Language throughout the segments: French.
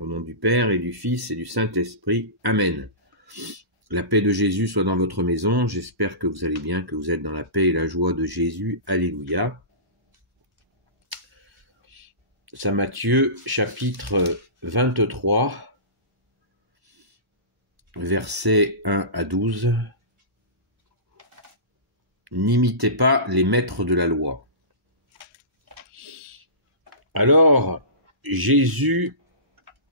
Au nom du Père et du Fils et du Saint-Esprit. Amen. La paix de Jésus soit dans votre maison. J'espère que vous allez bien, que vous êtes dans la paix et la joie de Jésus. Alléluia. Saint Matthieu, chapitre 23, versets 1 à 12. N'imitez pas les maîtres de la loi. Alors, Jésus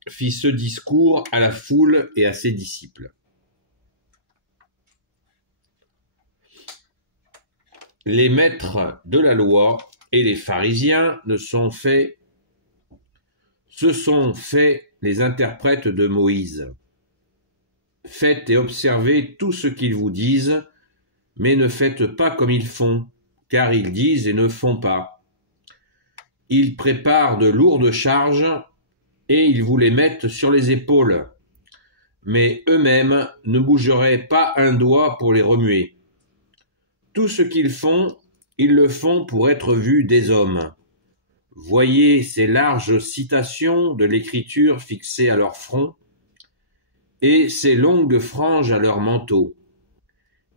fit ce discours à la foule et à ses disciples. Les maîtres de la loi et les pharisiens se sont fait les interprètes de Moïse. Faites et observez tout ce qu'ils vous disent, mais ne faites pas comme ils font, car ils disent et ne font pas. Ils préparent de lourdes charges et ils vous les mettent sur les épaules, mais eux-mêmes ne bougeraient pas un doigt pour les remuer. Tout ce qu'ils font, ils le font pour être vus des hommes. Voyez ces larges citations de l'Écriture fixées à leur front et ces longues franges à leur manteau.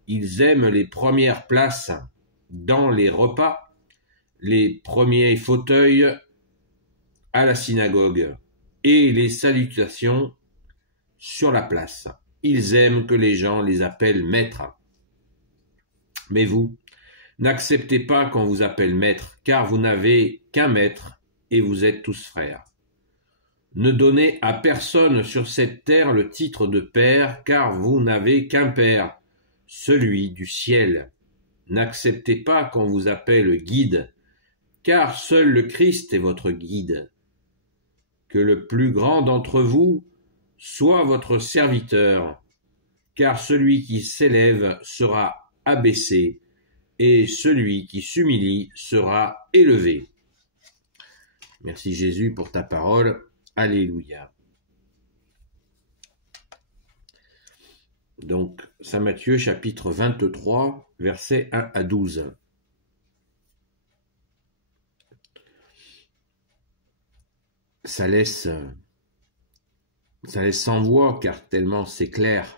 Ils aiment les premières places dans les repas, les premiers fauteuils à la synagogue et les salutations sur la place. Ils aiment que les gens les appellent maîtres. Mais vous, n'acceptez pas qu'on vous appelle maître, car vous n'avez qu'un maître et vous êtes tous frères. Ne donnez à personne sur cette terre le titre de père, car vous n'avez qu'un père, celui du ciel. N'acceptez pas qu'on vous appelle guide, car seul le Christ est votre guide. Que le plus grand d'entre vous soit votre serviteur, car celui qui s'élève sera abaissé, et celui qui s'humilie sera élevé. Merci Jésus pour ta parole. Alléluia. Donc, Saint Matthieu, chapitre 23, versets 1 à 12. Ça laisse sans voix, car tellement c'est clair.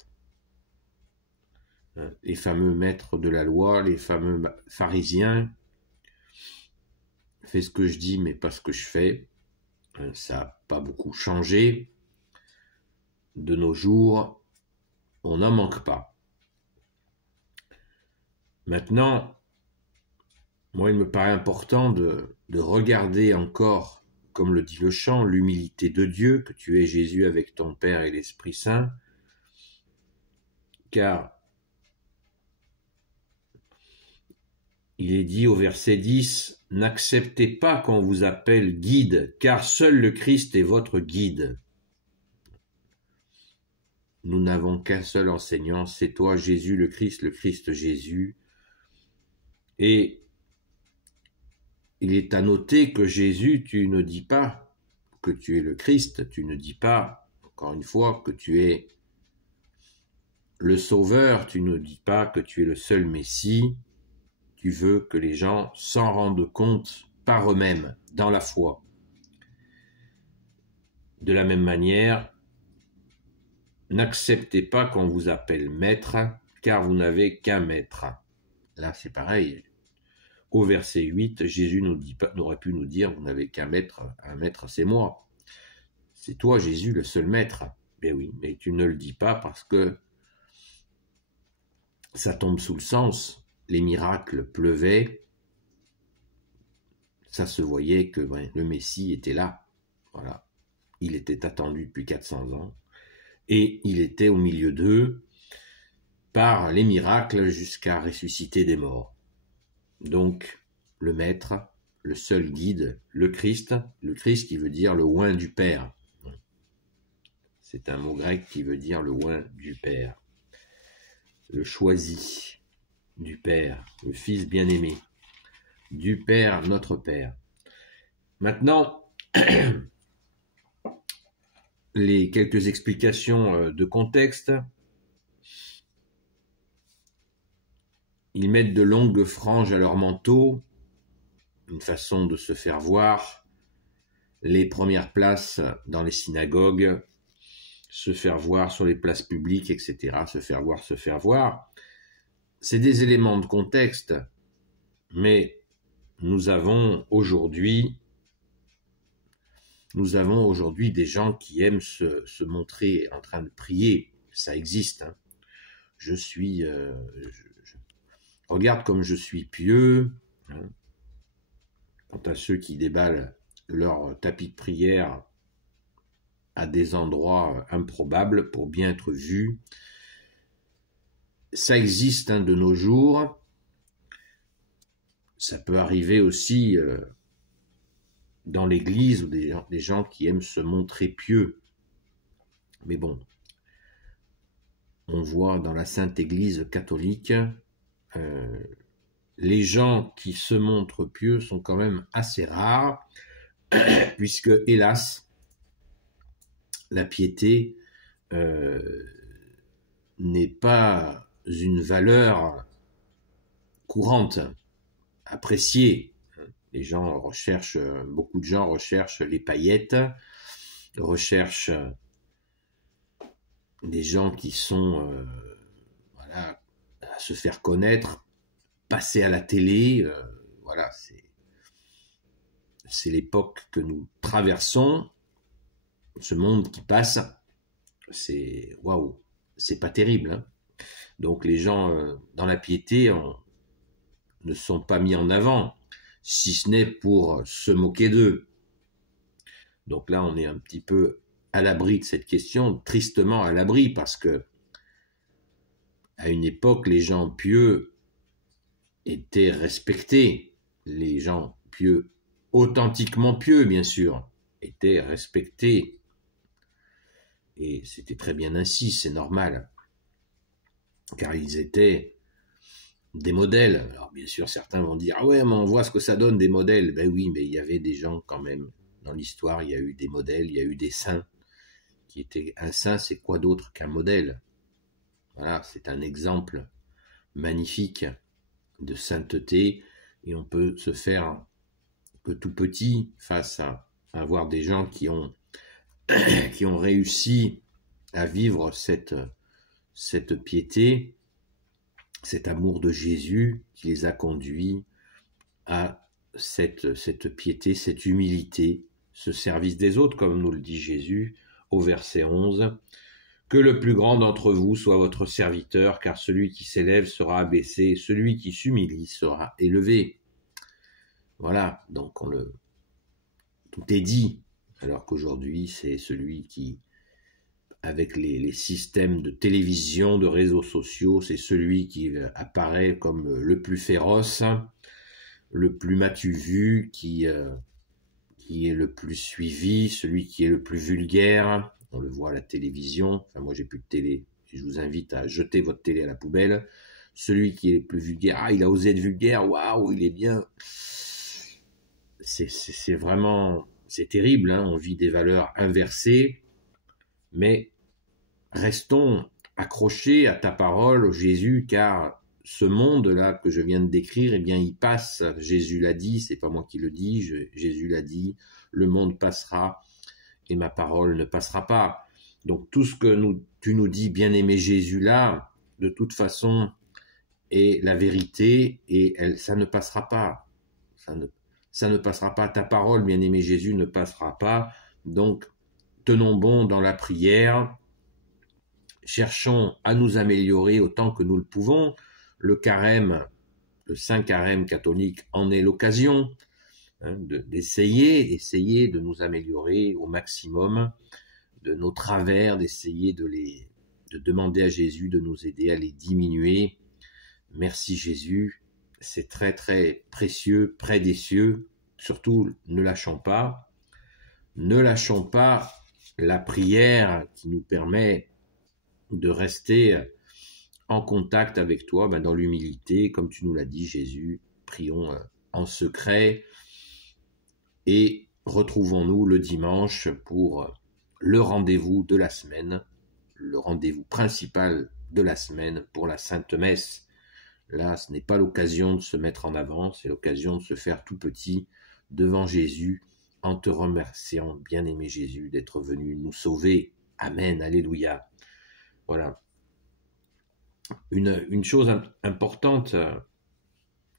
Les fameux maîtres de la loi, les fameux pharisiens, fais ce que je dis, mais pas ce que je fais. Ça n'a pas beaucoup changé. De nos jours, on n'en manque pas. Maintenant, moi, il me paraît important de regarder encore, comme le dit le chant, l'humilité de Dieu, que tu es Jésus avec ton Père et l'Esprit Saint, car il est dit au verset 10, « N'acceptez pas qu'on vous appelle guide, car seul le Christ est votre guide. » Nous n'avons qu'un seul enseignant, c'est toi Jésus le Christ Jésus. Et il est à noter que Jésus, tu ne dis pas que tu es le Christ, tu ne dis pas, encore une fois, que tu es le Sauveur, tu ne dis pas que tu es le seul Messie. Tu veux que les gens s'en rendent compte par eux-mêmes, dans la foi. De la même manière, n'acceptez pas qu'on vous appelle maître, car vous n'avez qu'un maître. Là, c'est pareil. Au verset 8, Jésus n'aurait pu nous dire, vous n'avez qu'un maître, un maître c'est moi. C'est toi, Jésus, le seul maître. Mais oui, mais tu ne le dis pas parce que ça tombe sous le sens. Les miracles pleuvaient, ça se voyait que le Messie était là. Voilà. Il était attendu depuis 400 ans et il était au milieu d'eux par les miracles jusqu'à ressusciter des morts. Donc, le Maître, le seul guide, le Christ qui veut dire le oint du Père. C'est un mot grec qui veut dire le oint du Père, le choisi du Père, le Fils bien-aimé, du Père, notre Père. Maintenant, les quelques explications de contexte. Ils mettent de longues franges à leur manteau, une façon de se faire voir. les premières places dans les synagogues, se faire voir sur les places publiques, etc. Se faire voir. C'est des éléments de contexte, mais nous avons aujourd'hui des gens qui aiment se montrer en train de prier. Ça existe. Hein. Regarde comme je suis pieux. Hein. Quant à ceux qui déballent leur tapis de prière à des endroits improbables pour bien être vus. Ça existe hein, de nos jours. Ça peut arriver aussi dans l'église ou des gens qui aiment se montrer pieux. Mais bon, on voit dans la Sainte Église catholique, les gens qui se montrent pieux sont quand même assez rares, puisque, hélas, la piété n'est pas une valeur courante, appréciée. Beaucoup de gens recherchent les paillettes, recherchent des gens qui sont à se faire connaître, passer à la télé, voilà, c'est l'époque que nous traversons, ce monde qui passe, c'est waouh, c'est pas terrible. Hein. Donc les gens dans la piété ne sont pas mis en avant, si ce n'est pour se moquer d'eux. Donc là, on est un petit peu à l'abri de cette question, tristement à l'abri, parce que à une époque, les gens pieux étaient respectés. Les gens pieux, authentiquement pieux, bien sûr, étaient respectés. Et c'était très bien ainsi, c'est normal. Car ils étaient des modèles. Alors bien sûr, certains vont dire « Ah ouais, mais on voit ce que ça donne, des modèles. » Ben oui, mais il y avait des gens quand même. Dans l'histoire, il y a eu des modèles, il y a eu des saints. Un saint, c'est quoi d'autre qu'un modèle? Voilà, c'est un exemple magnifique de sainteté. Et on peut se faire que tout petit face à voir des gens qui ont réussi à vivre cette piété, cet amour de Jésus qui les a conduits à cette piété, cette humilité, ce service des autres, comme nous le dit Jésus au verset 11. Que le plus grand d'entre vous soit votre serviteur, car celui qui s'élève sera abaissé, celui qui s'humilie sera élevé. Voilà, donc tout est dit, alors qu'aujourd'hui c'est celui qui, avec les systèmes de télévision, de réseaux sociaux, c'est celui qui apparaît comme le plus féroce, le plus m'as-tu vu, qui est le plus suivi, celui qui est le plus vulgaire. On le voit à la télévision. Enfin, moi, j'ai plus de télé. Je vous invite à jeter votre télé à la poubelle. Celui qui est le plus vulgaire, ah, il a osé être vulgaire, waouh, il est bien. C'est vraiment, c'est terrible, hein. On vit des valeurs inversées, mais restons accrochés à ta parole, Jésus, car ce monde-là que je viens de décrire, eh bien, il passe. Jésus l'a dit, c'est pas moi qui le dis, Jésus l'a dit, le monde passera et ma parole ne passera pas. Donc tout ce que tu nous dis, bien-aimé Jésus, là, de toute façon, est la vérité et ça ne passera pas. Ça ne passera pas. Ta parole, bien-aimé Jésus, ne passera pas. Donc, tenons bon dans la prière. Cherchons à nous améliorer autant que nous le pouvons. Le carême, le Saint Carême catholique en est l'occasion. D'essayer de nous améliorer au maximum de nos travers, d'essayer de demander à Jésus de nous aider à les diminuer. Merci Jésus, c'est très très précieux, près des cieux. Surtout, ne lâchons pas la prière qui nous permet de rester en contact avec toi, dans l'humilité, comme tu nous l'as dit Jésus, prions en secret. Et retrouvons-nous le dimanche pour le rendez-vous de la semaine, le rendez-vous principal de la semaine pour la Sainte Messe. Là, ce n'est pas l'occasion de se mettre en avant, c'est l'occasion de se faire tout petit devant Jésus en te remerciant, bien-aimé Jésus, d'être venu nous sauver. Amen, alléluia. Voilà. Une chose importante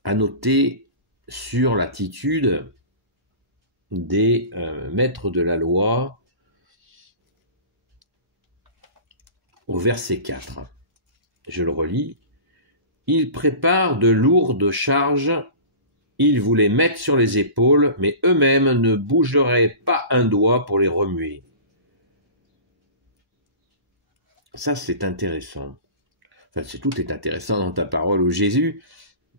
à noter sur l'attitude des maîtres de la loi au verset 4. Je le relis. Ils préparent de lourdes charges, ils vous les mettent sur les épaules, mais eux-mêmes ne bougeraient pas un doigt pour les remuer. Ça, c'est intéressant. Enfin, tout est intéressant dans ta parole, ô Jésus,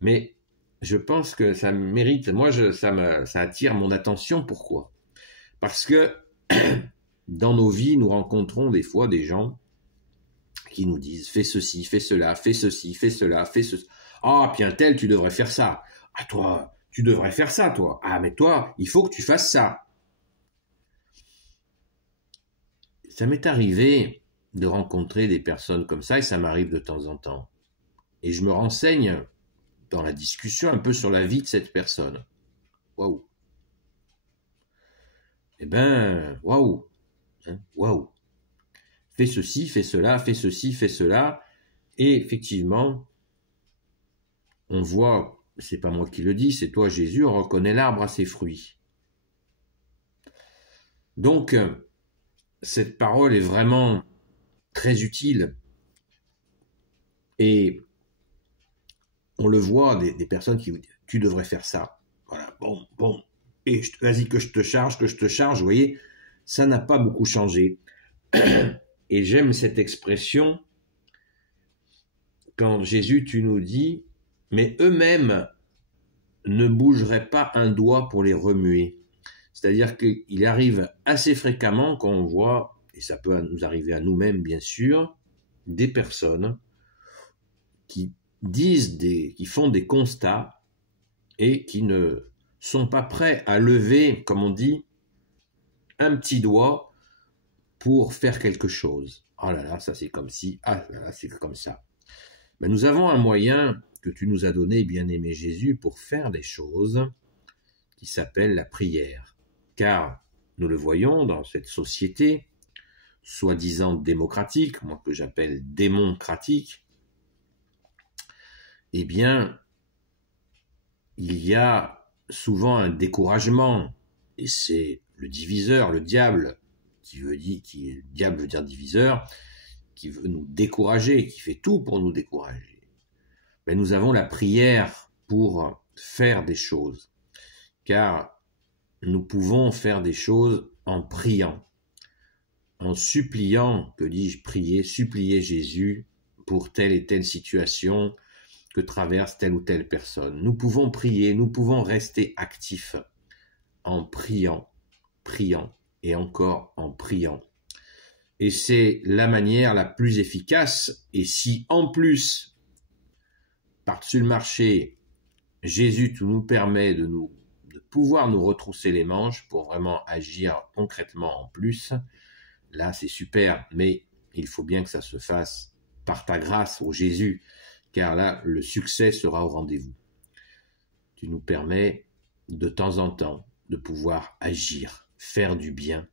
mais je pense que ça mérite, ça attire mon attention. Pourquoi? Parce que dans nos vies, nous rencontrons des fois des gens qui nous disent « fais ceci, fais cela, fais ceci, fais cela, fais ceci. Ah, puis un tel, tu devrais faire ça. Ah, toi, tu devrais faire ça, toi. Ah, mais toi, il faut que tu fasses ça. » Ça m'est arrivé de rencontrer des personnes comme ça, et ça m'arrive de temps en temps. Et je me renseigne dans la discussion un peu sur la vie de cette personne. Waouh. Eh ben, waouh. Waouh. Fais ceci, fais cela, fais ceci, fais cela. Et effectivement, on voit, c'est pas moi qui le dis, c'est toi Jésus, on reconnaît l'arbre à ses fruits. Donc, cette parole est vraiment très utile. Et on le voit, des personnes qui vous disent, tu devrais faire ça. Voilà, bon. Et vas-y que je te charge, vous voyez, ça n'a pas beaucoup changé. Et j'aime cette expression, quand Jésus, tu nous dis, mais eux-mêmes ne bougeraient pas un doigt pour les remuer. C'est-à-dire qu'il arrive assez fréquemment qu'on voit, et ça peut nous arriver à nous-mêmes bien sûr, des personnes qui qui font des constats et qui ne sont pas prêts à lever, comme on dit, un petit doigt pour faire quelque chose. Oh là là, ça c'est comme si, ah là là, c'est comme ça. Mais nous avons un moyen que tu nous as donné, bien-aimé Jésus, pour faire des choses qui s'appelle la prière. Car nous le voyons dans cette société, soi-disant démocratique, moi que j'appelle démoncratique, eh bien, il y a souvent un découragement, et c'est le diviseur, le diable, diable veut dire diviseur, qui veut nous décourager, qui fait tout pour nous décourager. Mais nous avons la prière pour faire des choses, car nous pouvons faire des choses en priant, en suppliant, que dis-je, prier, supplier Jésus pour telle et telle situation que traverse telle ou telle personne. Nous pouvons prier, nous pouvons rester actifs en priant, et encore en priant. Et c'est la manière la plus efficace. Et si en plus, par-dessus le marché, Jésus nous permet de pouvoir nous retrousser les manches pour vraiment agir concrètement en plus, là c'est super, mais il faut bien que ça se fasse par ta grâce, ô Jésus, car là le succès sera au rendez-vous. Tu nous permets de temps en temps de pouvoir agir, faire du bien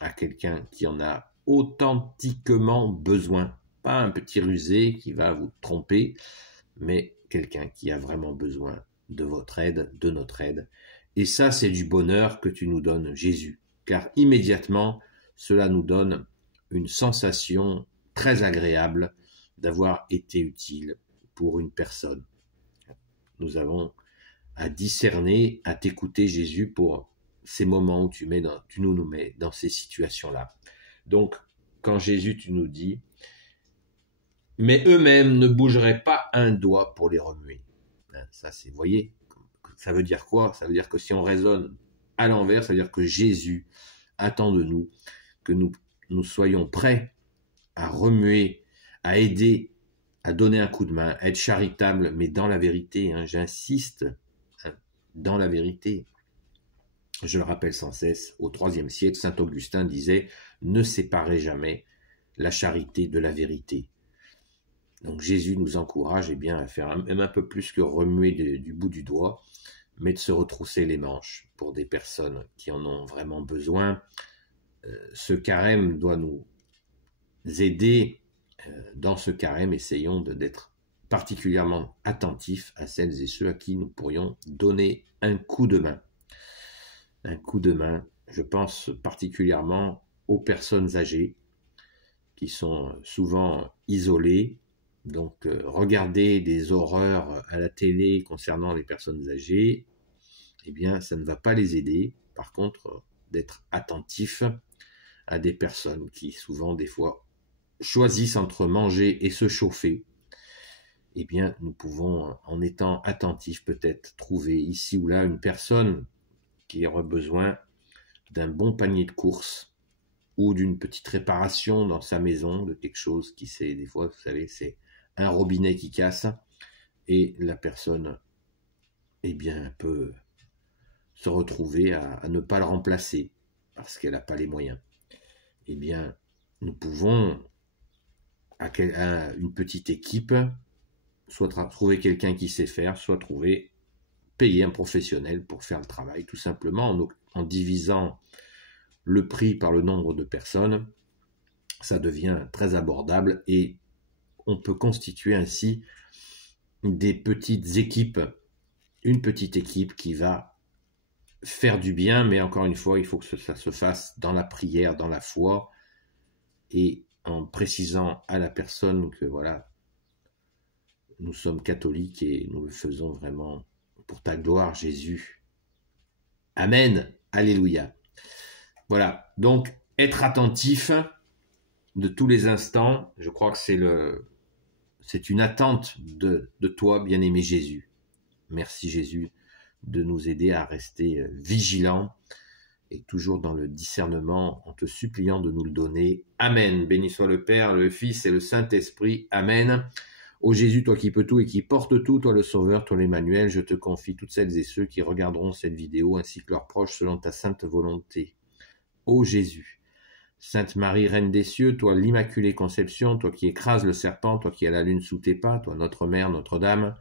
à quelqu'un qui en a authentiquement besoin, pas un petit rusé qui va vous tromper, mais quelqu'un qui a vraiment besoin de votre aide, de notre aide. Et ça, c'est du bonheur que tu nous donnes, Jésus, car immédiatement, cela nous donne une sensation très agréable d'avoir été utile pour une personne. Nous avons à discerner, à t'écouter, Jésus, pour ces moments où tu nous mets dans ces situations-là. Donc, quand Jésus, tu nous dis, mais eux-mêmes ne bougeraient pas un doigt pour les remuer. Ça, vous voyez, ça veut dire quoi? Ça veut dire que si on raisonne à l'envers, ça veut dire que Jésus attend de nous que nous soyons prêts à remuer, à aider, à donner un coup de main, à être charitable, mais dans la vérité, j'insiste, dans la vérité. Je le rappelle sans cesse, au IIIe siècle, saint Augustin disait « Ne séparez jamais la charité de la vérité ». Donc Jésus nous encourage à faire même un peu plus que remuer du bout du doigt, mais de se retrousser les manches pour des personnes qui en ont vraiment besoin. Ce carême doit nous aider. Dans ce carême, essayons d'être particulièrement attentifs à celles et ceux à qui nous pourrions donner un coup de main. Un coup de main, je pense particulièrement aux personnes âgées qui sont souvent isolées. Donc, regarder des horreurs à la télé concernant les personnes âgées, eh bien, ça ne va pas les aider. Par contre, d'être attentif à des personnes qui, souvent, des fois, choisissent entre manger et se chauffer, eh bien, nous pouvons, en étant attentifs, peut-être trouver ici ou là une personne qui aura besoin d'un bon panier de courses ou d'une petite réparation dans sa maison, de quelque chose qui, c'est des fois, vous savez, c'est un robinet qui casse, et la personne, eh bien, peut se retrouver à ne pas le remplacer parce qu'elle n'a pas les moyens. Eh bien, nous pouvons, à une petite équipe, soit trouver quelqu'un qui sait faire, soit payer un professionnel pour faire le travail, tout simplement en divisant le prix par le nombre de personnes. Ça devient très abordable et on peut constituer ainsi des petites équipes, une petite équipe qui va faire du bien, mais encore une fois, il faut que ça se fasse dans la prière, dans la foi, et en précisant à la personne que voilà, nous sommes catholiques et nous le faisons vraiment pour ta gloire, Jésus. Amen, alléluia. Voilà, donc être attentif de tous les instants, je crois que c'est une attente de toi, bien-aimé Jésus. Merci Jésus de nous aider à rester vigilants et toujours dans le discernement, en te suppliant de nous le donner. Amen. Béni soit le Père, le Fils et le Saint-Esprit. Amen. Ô Jésus, toi qui peux tout et qui portes tout, toi le Sauveur, toi l'Emmanuel, je te confie toutes celles et ceux qui regarderont cette vidéo ainsi que leurs proches selon ta sainte volonté. Ô Jésus, Sainte Marie, Reine des cieux, toi l'Immaculée Conception, toi qui écrases le serpent, toi qui as la lune sous tes pas, toi notre Mère, Notre-Dame,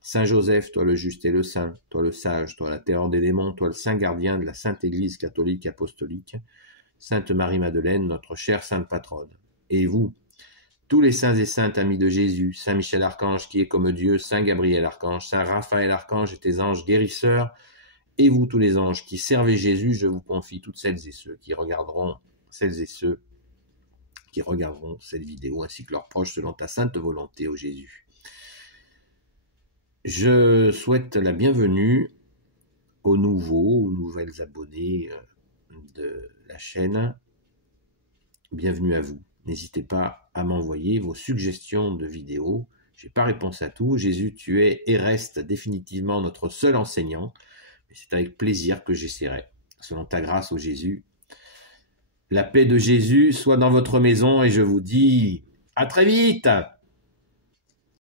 Saint Joseph, toi le juste et le saint, toi le sage, toi la terreur des démons, toi le saint gardien de la Sainte Église catholique apostolique, Sainte Marie-Madeleine, notre chère Sainte Patronne. Et vous, tous les saints et saintes amis de Jésus, Saint Michel Archange qui est comme Dieu, Saint Gabriel Archange, Saint Raphaël Archange et tes anges guérisseurs, et vous tous les anges qui servez Jésus, je vous confie toutes celles et ceux qui regarderont cette vidéo ainsi que leurs proches selon ta sainte volonté, ô Jésus. Je souhaite la bienvenue aux nouvelles abonnés de la chaîne. Bienvenue à vous. N'hésitez pas à m'envoyer vos suggestions de vidéos. Je n'ai pas réponse à tout. Jésus, tu es et restes définitivement notre seul enseignant. Et c'est avec plaisir que j'essaierai. Selon ta grâce, ô Jésus. La paix de Jésus soit dans votre maison et je vous dis à très vite.